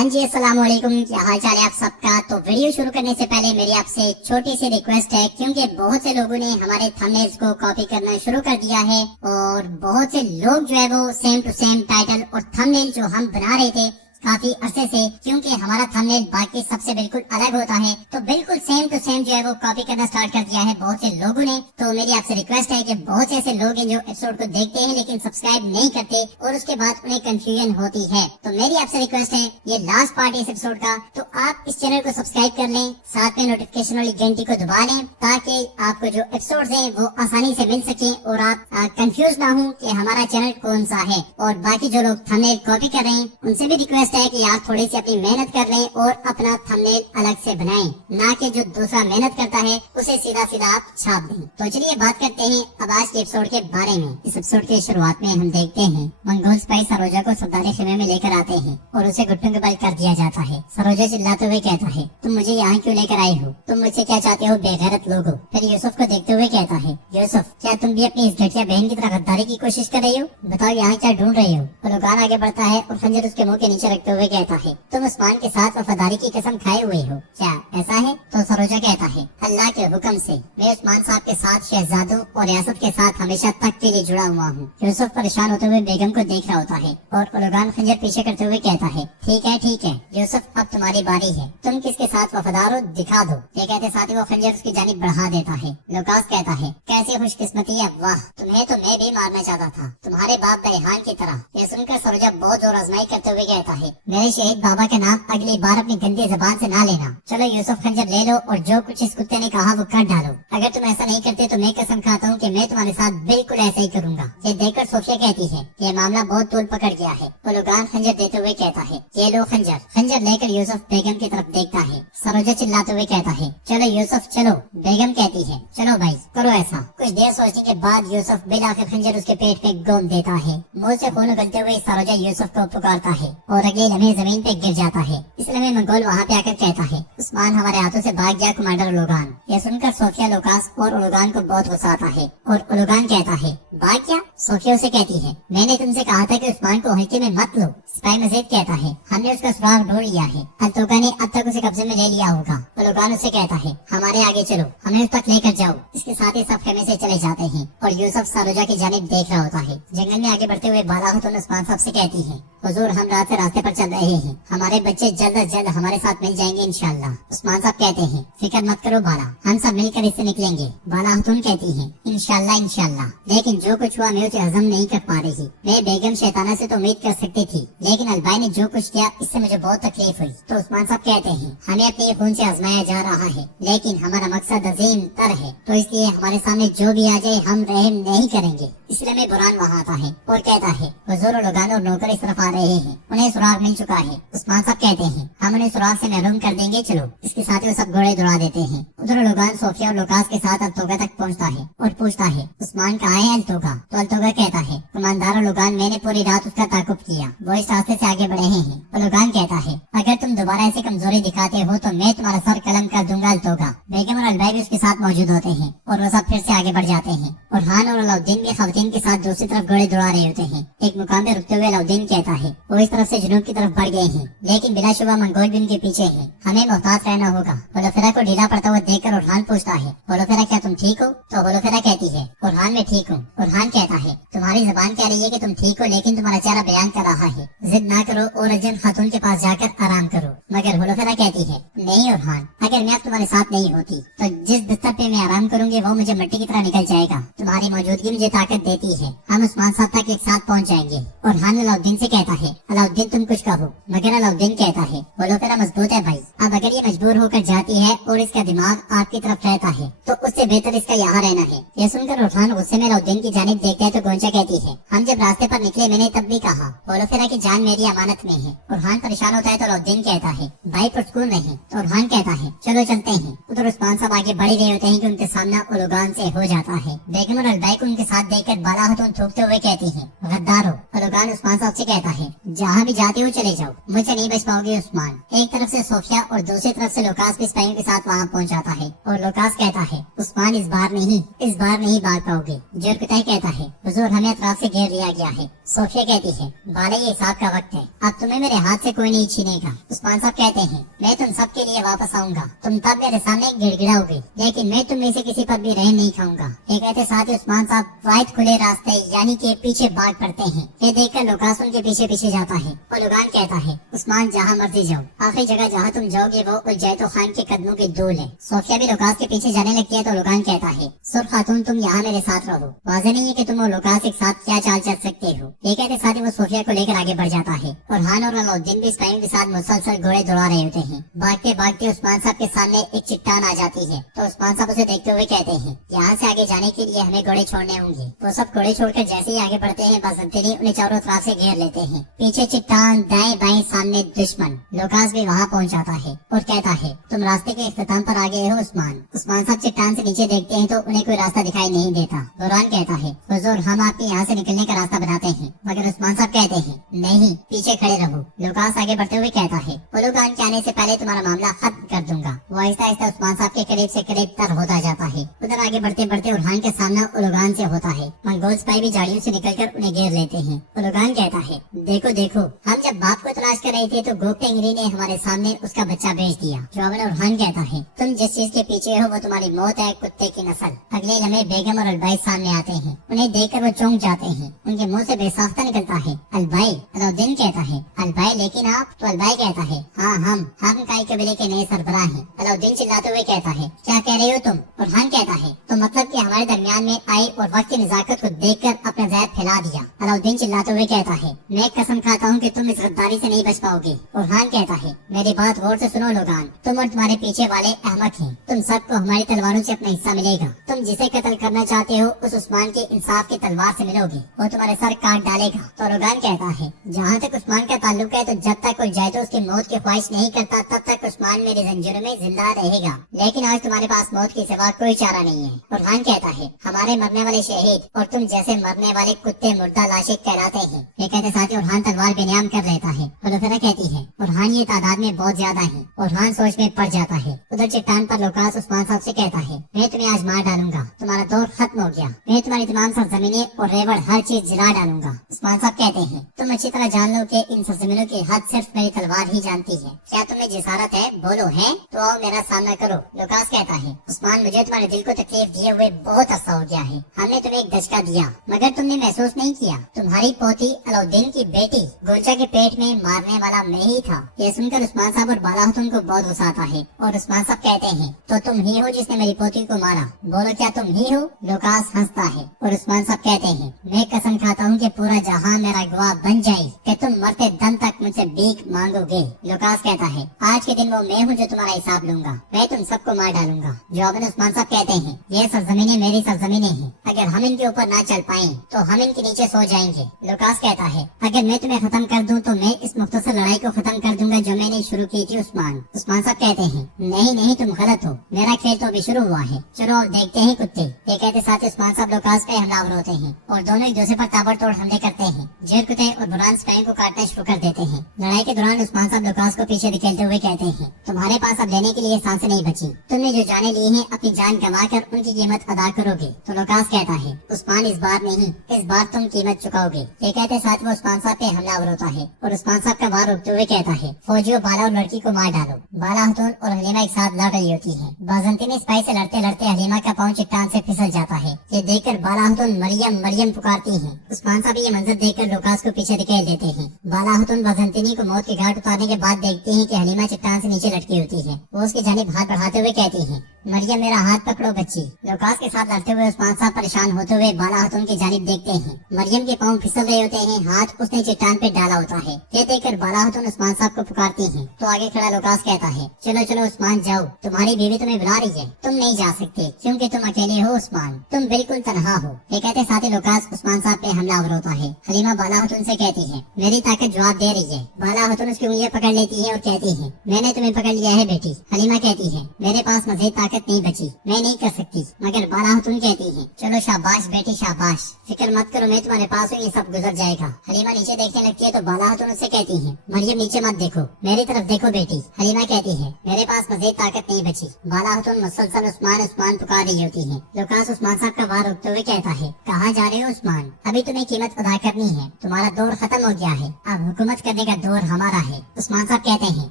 हाँ जी, अस्सलाम वालेकुम। क्या हाल चाल है आप सबका। तो वीडियो शुरू करने से पहले मेरी आपसे एक छोटी सी रिक्वेस्ट है, क्योंकि बहुत से लोगों ने हमारे थंबनेल्स को कॉपी करना शुरू कर दिया है और बहुत से लोग जो है वो सेम टू सेम टाइटल और थंबनेल जो हम बना रहे थे काफी अरसे से, क्योंकि हमारा थंबनेल बाकी सबसे बिल्कुल अलग होता है, तो बिल्कुल सेम टू सेम जो है वो कॉपी करना स्टार्ट कर दिया है बहुत से लोगों ने। तो मेरी आपसे रिक्वेस्ट है कि बहुत से ऐसे लोग हैं जो एपिसोड को देखते हैं लेकिन सब्सक्राइब नहीं करते और उसके बाद उन्हें कंफ्यूजन होती है। तो मेरी आपसे रिक्वेस्ट है, ये लास्ट पार्ट है इस एपिसोड का, तो आप इस चैनल को सब्सक्राइब कर लें, साथ में नोटिफिकेशन वाली घंटी को दबा लें ताकि आपको जो एपिसोड है वो आसानी से मिल सके और आप कंफ्यूज ना हो कि हमारा चैनल कौन सा है। और बाकी जो लोग थंबनेल कॉपी कर रहे हैं उनसे भी रिक्वेस्ट है कि आप थोड़ी सी अपनी मेहनत कर लें और अपना थंबनेल अलग से बनाएं, ना कि जो दूसरा मेहनत करता है उसे सीधा सीधा आप छाप दें। तो चलिए बात करते हैं अब आज के एपिसोड के बारे में। इस एपिसोड के शुरुआत में हम देखते हैं मंगोल सिपाही सरोजा को सरदारी खेमे में लेकर आते हैं और उसे घुटनों के बल कर दिया जाता है। सरोजा चिल्लाते हुए कहता है, तुम मुझे यहाँ क्यों लेकर आए हो, तुम मुझसे क्या चाहते हो बेगैरत लोगो। फिर यूसुफ को देखते हुए कहता है, यूसुफ क्या तुम भी अपनी इस घटिया बहन की तरह गद्दारी की कोशिश कर रही हो, बताओ यहाँ क्या ढूंढ रही हो। गुलगान आगे बढ़ता है और खंजर उसके मुंह के नीचे रखते हुए कहता है, तुम उस्मान के साथ वफादारी की कसम खाए हुए हो, क्या ऐसा है। तो सरोजा कहता है, अल्लाह के हुक्म से मैं उस्मान साहब के साथ शहजादों और रियासत के साथ हमेशा तक के लिए जुड़ा हुआ हूँ। यूसुफ परेशान होते हुए बेगम को देख रहा होता है और गुलगान खंजर पीछे करते हुए कहता है, ठीक है यूसुफ, अब तुम्हारी बारी है, तुम किसके साथ वफादार हो दिखा दो। ये कहते साथ ही वो खंजर उसकी जानिब बढ़ा देता है। लुकास कहता है, कैसी खुशकिस्मती है, वाह, तुम्हें तो मैं भी मारना चाहता था, तुम्हारे बाप दरिहान की तरह। यह सुनकर सरोजा बहुत जोर आजमाई करते हुए कहता है, मेरे शहीद बाबा के नाम अगली बार अपनी गंदी जबान से ना लेना। चलो यूसुफ खंजर ले लो और जो कुछ इस कुत्ते ने कहा वो कर डालो। अगर तुम ऐसा नहीं करते तो मैं कसम खाता हूँ कि मैं तुम्हारे साथ बिल्कुल ऐसा ही करूँगा। ये देखकर सोफिया कहती है, ये मामला बहुत तूल पकड़ गया है। गुलगान खंजर देते हुए कहता है, ये लो खंजर। खंजर लेकर यूसुफ बेगम की तरफ देखता है। सरोजा चिल्लाते हुए कहता है, चलो यूसुफ चलो। बेगम कहती है, चलो भाई करो ऐसा। कुछ देर सोचने के बाद यूसुफ बिलाखिर खंजर उसके पेट में गोम देता है। मुंह से खून उगलते हुए सरोजा यूसुफ को पुकारता है और अगले लम्हे जमीन पे गिर जाता है। इस लम्हे मंगोल वहाँ पे आकर कहता है, उस्मान हमारे हाथों से भाग गया कमांडर उलुगान। यह सुनकर सोफिया, लुकास और उलुगान को बहुत गुस्सा आता है और उलुगान कहता है, भाग गया। सोफिया उसे कहती है, मैंने तुमसे कहा था कि उस्मान को हल्के में मत लो। सिपाही मजीद कहता है, हमने उसका सुराग ढूंढ लिया है, अल्तोगा ने अब तक उसे कब्जे में ले लिया होगा। उलुगान उसे कहता है, हमारे आगे चलो, हमें उस तक लेकर जाओ। इसके साथ ही सब खेमे से चले जाते हैं और यूसुफ सरोजा की जानिब देख रहा होता है। जंगल में आगे बढ़ते हुए बाला खातून उस्मान साहब से कहती है, हुजूर हम रात से रास्ते पर चल रहे हैं, हमारे बच्चे जल्द अज जल्द हमारे साथ मिल जाएंगे इंशाल्लाह। उस्मान साहब कहते हैं, फिक्र मत करो बाला, हम सब मिलकर इससे निकलेंगे। बाला खातून कहती है, इंशाल्लाह इंशाल्लाह, लेकिन जो कुछ हुआ मैं उसे हजम नहीं कर पा रही। मैं बेगम शैताना से तो उम्मीद कर सकती थी, लेकिन अलबाई ने जो कुछ किया इससे मुझे बहुत तकलीफ हुई। तो उस्मान साहब कहते हैं, हमें अपने खून से आजमाया जा रहा है, लेकिन हमारा मकसद अजीम तर है, तो इसलिए हमारे सामने जो भी आ जाए हम रहम नहीं करेंगे। इसलिए में बुरान वहाँ आता है और कहता है, हुजूर उलुगान और नौकर इस तरफ आ रहे हैं, उन्हें सुराग मिल चुका है। उस्मान साहब कहते हैं, हम उन्हें सुराग से महरूम कर देंगे, चलो। इसके साथ ही वो सब घोड़े दौड़ा देते हैं। उधर उलुगान सोफिया और लुकास के साथ अल्तोगा तक पहुँचता है और पूछता है, उस्मान कहाँ है अल्तोगा। तो अल्तोगा कहता है, कमांडर उलुगान, मैंने पूरी रात उसका ताकुब किया, वो इस रास्ते से आगे बढ़े हैं। उलुगान कहता है, अगर तुम दोबारा ऐसी कमजोरी दिखाते हो तो मैं तुम्हारा सर कलम कर दूंगा अल्तोगा। बेगम और अलबाई भी उसके साथ मौजूद होते हैं और वो सब फिर से आगे बढ़ जाते हैं और हान और अलाउद्दीन भी खवातीन के साथ दूसरी तरफ घोड़े दौड़ा रहे होते हैं। एक मुकाम पे रुकते हुए अलाउद्दीन कहता है, वो इस तरफ से जुनूब की तरफ बढ़ गए हैं, लेकिन बिलाशुबा मंगोल भी उनके पीछे हैं, हमें मोहतात रहना होगा। होलोफेरा को ढीला पड़ता हुआ देखकर उरहान पूछता है, होलोफेरा क्या तुम ठीक हो। तो होलोफेरा कहती है, उरहान मैं ठीक हूँ। उरहान कहता है, तुम्हारी जबान कह रही है कि तुम ठीक हो, लेकिन तुम्हारा चेहरा बयान कर रहा है, जिद ना करो और अर्जुन खातून के पास जाकर आराम करो। मगर होलोफेरा कहती है, नहीं उरहान, अगर मैं अब तुम्हारे साथ नहीं होती तो जिस बिस्तर पे मैं आराम करूंगी वो मुझे मिट्टी की तरह निकल जाएगा। तुम्हारी मौजूदगी मुझे ताकत देती है, हम उस्मान साहब तक एक साथ पहुंच जाएंगे। और हान अलाउद्दीन से कहता है, अलाउद्दीन तुम कुछ कहो। मगर अलाउद्दीन कहता है, होलोफेरा मजबूत है भाई, अब अगर ये मजबूर होकर जाती है और इसका दिमाग आपकी तरफ रहता है तो उससे बेहतर इसका यहाँ रहना है। यह सुनकर उरहान गुस्से में अलाउद्दीन की जानिब देखता है तो गोंचा कहती है, हम जब रास्ते पर निकले मैंने तब भी कहा होलोफेरा की जान मेरी अमानत में है। उरहान परेशान होता है तो अलाउद्दीन कहता है, भाई पुरस्कून नहीं। तो उरहान कहता है, चलो चलते हैं। उधर उस्मान साहब आगे बढ़ रहे होते हैं कि उनके सामना उलुगान से हो जाता है। बेगम और अलबाई को उनके साथ देखकर बाला खातून थूकते हुए कहती है, गद्दारो। उलुगान उस्मान साहब से कहता है, जहाँ भी जाते हो चले जाओ, मुझे नहीं बच पाओगे उस्मान। एक तरफ से सोफिया और दूसरी तरफ से लुकास भी सिपाहियों के साथ वहाँ पहुँच जाता है और लुकास कहता है, उस्मान इस बार नहीं भाग पाओगे। जुर्कताई कहता है, हुजूर हमें अतराफ से घेर लिया गया है, सोफिया कहती है, बाला ये हिसाब का वक्त है, अब तुम्हें मेरे हाथ से कोई नहीं छीनेगा। उस्मान साहब कहते हैं, मैं तुम सबके लिए वापस आऊंगा, तुम तब मेरे सामने गिड़गिड़ाओगे, लेकिन मैं तुम में से किसी पर भी रहम नहीं खाऊंगा। ये कहते साथ ही उस्मान साहब वाहिद खुले रास्ते यानी के पीछे भाग पड़ते हैं। ये देखकर लुकास उनके पीछे पीछे जाता है और लुगान कहता है, उस्मान जहाँ मर्जी जाओ, आखिरी जगह जहाँ तुम जाओगे वो उलजैतो खान के कदमों की धूल है। सोफिया भी लुकास के पीछे जाने लगती है तो लुगान कहता है, सुर खातून तुम यहाँ मेरे साथ रहो, वाज़ेह नहीं है कि तुम और लुकास एक साथ क्या चाल चल सकते हो। ये कहते साथ ही वो सोफिया को लेकर आगे बढ़ जाता है और हान और अलाउद्दीन भी सिपाहियों के साथ मुसलसल घोड़े दौड़ा रहे होते हैं। भागते भागते उस्मान साहब के सामने एक चट्टान आ जाती है तो उस्मान साहब उसे देखते हुए कहते हैं, यहाँ से आगे जाने के लिए हमें घोड़े छोड़ने होंगे। वो सब घोड़े छोड़कर जैसे ही आगे बढ़ते हैं बाज़ंतीनी उन्हें चारों तरफ से घेर लेते हैं। पीछे चट्टान, दाएं बाएं सामने दुश्मन। लुकास भी वहाँ पहुँच जाता है और कहता है, तुम रास्ते के इख्तिताम पर आ गए हो उस्मान। उस्मान साहब चट्टान से नीचे देखते हैं तो उन्हें कोई रास्ता दिखाई नहीं देता। बुरहान कहता है, हुजूर हम आपके यहाँ से निकलने का रास्ता बनाते हैं, मगर उस्मान साहब कहते हैं, नहीं पीछे खड़े रहो। लुकास आगे बढ़ते हुए कहता है, उलुगान के आने से पहले तुम्हारा मामला खत्म कर दूंगा। वो आहिस्ता आहिस्ता उस्मान साहब के करीब से करीब तर होता जाता है। उधर आगे बढ़ते बढ़ते उरहान के सामना उलुगान से होता है। मंगोल सिपाही भी झाड़ियों से निकलकर उन्हें घेर लेते हैं। उलुगान कहता है, देखो देखो, हम जब बाप को तलाश कर रहे थे तो गोपटेंगरी ने हमारे सामने उसका बच्चा भेज दिया। जवाबन उरहान कहता है, तुम जिस चीज के पीछे हो वो तुम्हारी मौत है, कुत्ते की नस्ल। अगले लम्हे बेगम और अलबाई सामने आते हैं। उन्हें देखकर वो चौंक जाते हैं। उनके मुंह से बेसाख्ता निकलता है, अलबाई। अलाउद्दीन कहता है, अलबाई लेकिन आप? तो अलबाई कहता है, हाँ हम काई कबीले के नए सरबराह हैं। अलाउद्दीन चिल्लाते हुए कहता है, क्या कह रहे हो तुम? उरहान कहता है, तो मतलब कि हमारे दरमियान में आई और वक्त की नजाकत को देखकर अपना जहर फैला दिया। अलाउद्दीन चिल्लाते हुए कहता है, मैं कसम खाता हूँ कि तुम इस गद्दारी से नहीं बच पाओगे। उरहान कहता है, मेरी बात गौर से सुनो लोगान, तुम और तुम्हारे पीछे वाले अहमक हैं। तुम सबको हमारी तलवारों से अपना हिस्सा मिलेगा। तुम जिसे कत्ल करना चाहते हो उस उस्मान के इंसाफ की तलवार से मिलोगे, वो तुम्हारे सर काट डालेगा। तो लोगान कहता है, जहाँ तक उस्मान का ताल्लुक है तो जब तक कोई जायतो उसकी मौत की ख्वाहिश नहीं करता तब तक उस्मान मेरी जंजीरों में जिंदा रहेगा। लेकिन आज तुम्हारे पास मौत के सिवा कोई चारा नहीं है। उरहान कहता है, हमारे मरने वाले शहीद और तुम जैसे मरने वाले कुत्ते मुर्दा लाशें कहलाते हैं। ये कहते साथ ही उरहान तलवार बेनियाम कर लेता है। फलुफरा कहती है, उरहान ये तादाद में बहुत ज्यादा है। उरहान सोच में पड़ जाता है। उधर चट्टान पर लुकास उस्मान साहब से कहता है, मैं तुम्हें आज मार डालूंगा, तुम्हारा दौर खत्म हो गया। मैं तुम्हारी तमाम सरजमीनें और रेवड़ हर चीज जला डालूंगा। उस्मान साहब कहते हैं, तुम अच्छी तरह जान लो कि इन सरजमीनों की हद सिर्फ मेरी तलवार ही जानती है। क्या तुम्हें जिसारत है? बोलो है तो आओ मेरा सामना करो। लुकास कहता है, उस्मान मुझे तुम्हारे दिल को तकलीफ दिए हुए बहुत अरसा हो गया है। हमने तुम्हें एक दचका दिया मगर तुमने महसूस नहीं किया। तुम्हारी पोती अलाउद्दीन की बेटी गुलचा के पेट में मारने वाला मैं ही था। ये सुनकर उस्मान साहब और बाला खातून को बहुत गुस्सा आता है और उस्मान साहब कहते हैं, तो तुम ही हो जिसने मेरी पोती को मारा? बोलो क्या तुम ही हो? लुकास हंसता है और उस्मान साहब कहते हैं, मैं कसम खाता हूँ कि पूरा जहां मेरा गवाह बन जाए कि तुम मरते दम तक मुझसे भीख मांगोगे। लुकास कहता है, आज के दिन वो मैं हूँ जो तुम्हारा हिसाब लूंगा। मैं तुम सबको मार डालूंगा। जवाबन उस्मान साहब कहते हैं, ये सरजमीनें मेरी सरजमीनें हैं। अगर हम इनके ऊपर ना चल पाए तो हम इनके नीचे सो जाएंगे। लुकास कहता है, अगर मैं तुम्हें खत्म कर दूं तो मैं इस मुख्तसर लड़ाई को खत्म कर दूंगा जो मैंने शुरू की थी। उस्मान साहब कहते हैं, नहीं नहीं तुम गलत हो, मेरा खेल तो अभी शुरू हुआ है। चलो अब देखते हैं कुत्ते। ये कहते साथ उस्मान साहब लुकास पे हमलावर होते हैं और दोनों एक दूसरे पर ताबड़तोड़ हमले करते हैं। जेर कुत्ते और बुरान सिपाहियों को काटना शुरू कर देते हैं। लड़ाई के दौरान उस्मान साहब लुकास को पीछे धकेलते हुए कहते हैं, तुम्हारे पास अब लेने के लिए सांसें नहीं बची। तुमने जो जाने ली हैं अपनी जान गंवा कर उनकी कीमत अदा करोगे। तो लुकास कहता है, उस्मान इस बार नहीं, इस बार तुम कीमत चुकाओगे। ये कहते साथ वो उस्मान साहब पे हमलावर होता है और उस्मान साहब का वार रुकते हुए कहता है, फौजियों बाला और लड़की को मार डालो। बाला खातून और हलीमा एक साथ लड़ रही होती है। बाज़ंतीनी सिपाही से लड़ते लड़ते हलीमा का पाँव चट्टान से फिसल जाता है। ये देखकर बाला खातून मरियम मरियम पुकारती है। उस्मान साहब ये मंजर देखकर लुकास को पीछे धकेल देते हैं। बाला खातून बाज़ंतीनी को मौत के घाट उतारने के बाद देखती है कि हलीमा चट्टान से नीचे लटकी होती है। वो उसकी जानिब हाथ बढ़ाते हुए कहती है, मरियम मेरा हाथ पकड़ो बच्ची। लुकास के साथ लड़ते हुए उस्मान साहब परेशान होते हुए बाला खातून की जानिब देखते हैं। मरियम के पाँव फिसल रहे होते हैं, हाथ उसने चट्टान पे डाला होता है। ये देखकर बाला खातून उस्मान साहब को पुकारती है। तो आगे खड़ा लुकास कहता है, चलो चलो उस्मान जाओ, तुम्हारी बीवी तुम्हें बुला रही है। तुम नहीं जा सकते क्योंकि तुम अकेले हो उस्मान, तुम बिल्कुल तनहा हो। ये कहते साथ ही लुकास उस्मान साहब पे हमलावर होता है। हलीमा बाला खातून से कहती है, मेरी ताकत जवाब दे रही है। बाला खातून उसकी उंगलियां पकड़ लेती है और कहती है, मैंने तुम्हें पकड़ लिया है बेटी। हलीमा कहती है, मेरे पास मजीद ताकत नहीं बची, मैं नहीं कर सकती। मगर बाला खातून कहती है, चलो शाबाश बेटी शाबाश, फिक्र मत करो, मैं तुम्हारे पास हूँ, ये सब गुजर जाएगा। हलीमा नीचे देखने लगती है तो बाला खातून उससे कहती है, मरियम नीचे मत देखो, मेरी तरफ देखो बेटी। हलीमा कहती है, मेरे पास मजीद ताकत नहीं बची। बाला खातून मुसलसल उस्मान उस्मान पुकार रही होती है। लुकास उस्मान साहब का वार रोकते हुए कहता है, कहाँ जा रहे हो उस्मान, अभी तुम्हें कीमत अदा करनी है, तुम्हारा दौर खत्म हो गया है, अब हुकूमत करने का दौर हमारा है। उस्मान साहब कहते हैं,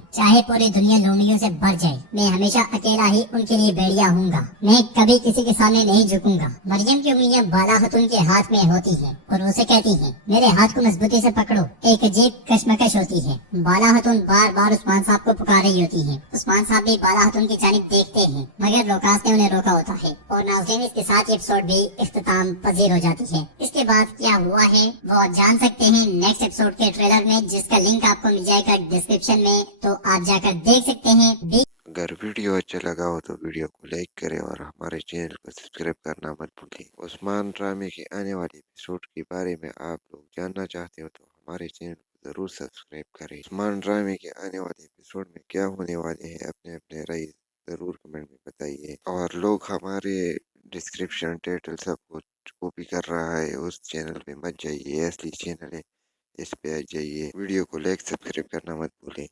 चाहे पूरी दुनिया लोमड़ियों से भर जाए, मैं हमेशा अकेला ही उनके लिए बेड़िया हूँगा, मैं कभी किसी के सामने नहीं झुकूंगा। मरियम की उंगलियां बाला खातून के हाथ में होती हैं और उसे कहती हैं, मेरे हाथ को मजबूती से पकड़ो। एक अजीब कशमकश होती है। बाला खातून बार बार उस्मान साहब को पुकार रही होती हैं। उस्मान साहब भी बाला खातून की जानिब देखते हैं, मगर लोकास ने उन्हें रोका होता है। और नाज़रीन, इसके साथ ये एपिसोड भी इख्तिताम पजीर हो जाती है। इसके बाद क्या हुआ है वो आप जान सकते हैं नेक्स्ट एपिसोड के ट्रेलर में, जिसका लिंक आपको मिल जाएगा डिस्क्रिप्शन में, तो आप जाकर देख सकते हैं। अगर वीडियो अच्छा लगा हो तो वीडियो को लाइक करें और हमारे चैनल को सब्सक्राइब करना मत भूलें। उस्मान ड्रामे के आने वाले एपिसोड के बारे में आप लोग जानना चाहते हो तो हमारे चैनल को जरूर सब्सक्राइब करें। उस्मान ड्रामे के आने वाले एपिसोड में क्या होने वाले हैं, अपने अपने राय जरूर कमेंट में बताइए। और लोग हमारे डिस्क्रिप्शन टाइटल सब कुछ कॉपी कर रहा है, उस चैनल पे मत जाइए, असली चैनल है, इस पे आ जाइए। वीडियो को लाइक सब्सक्राइब करना मत भूलें।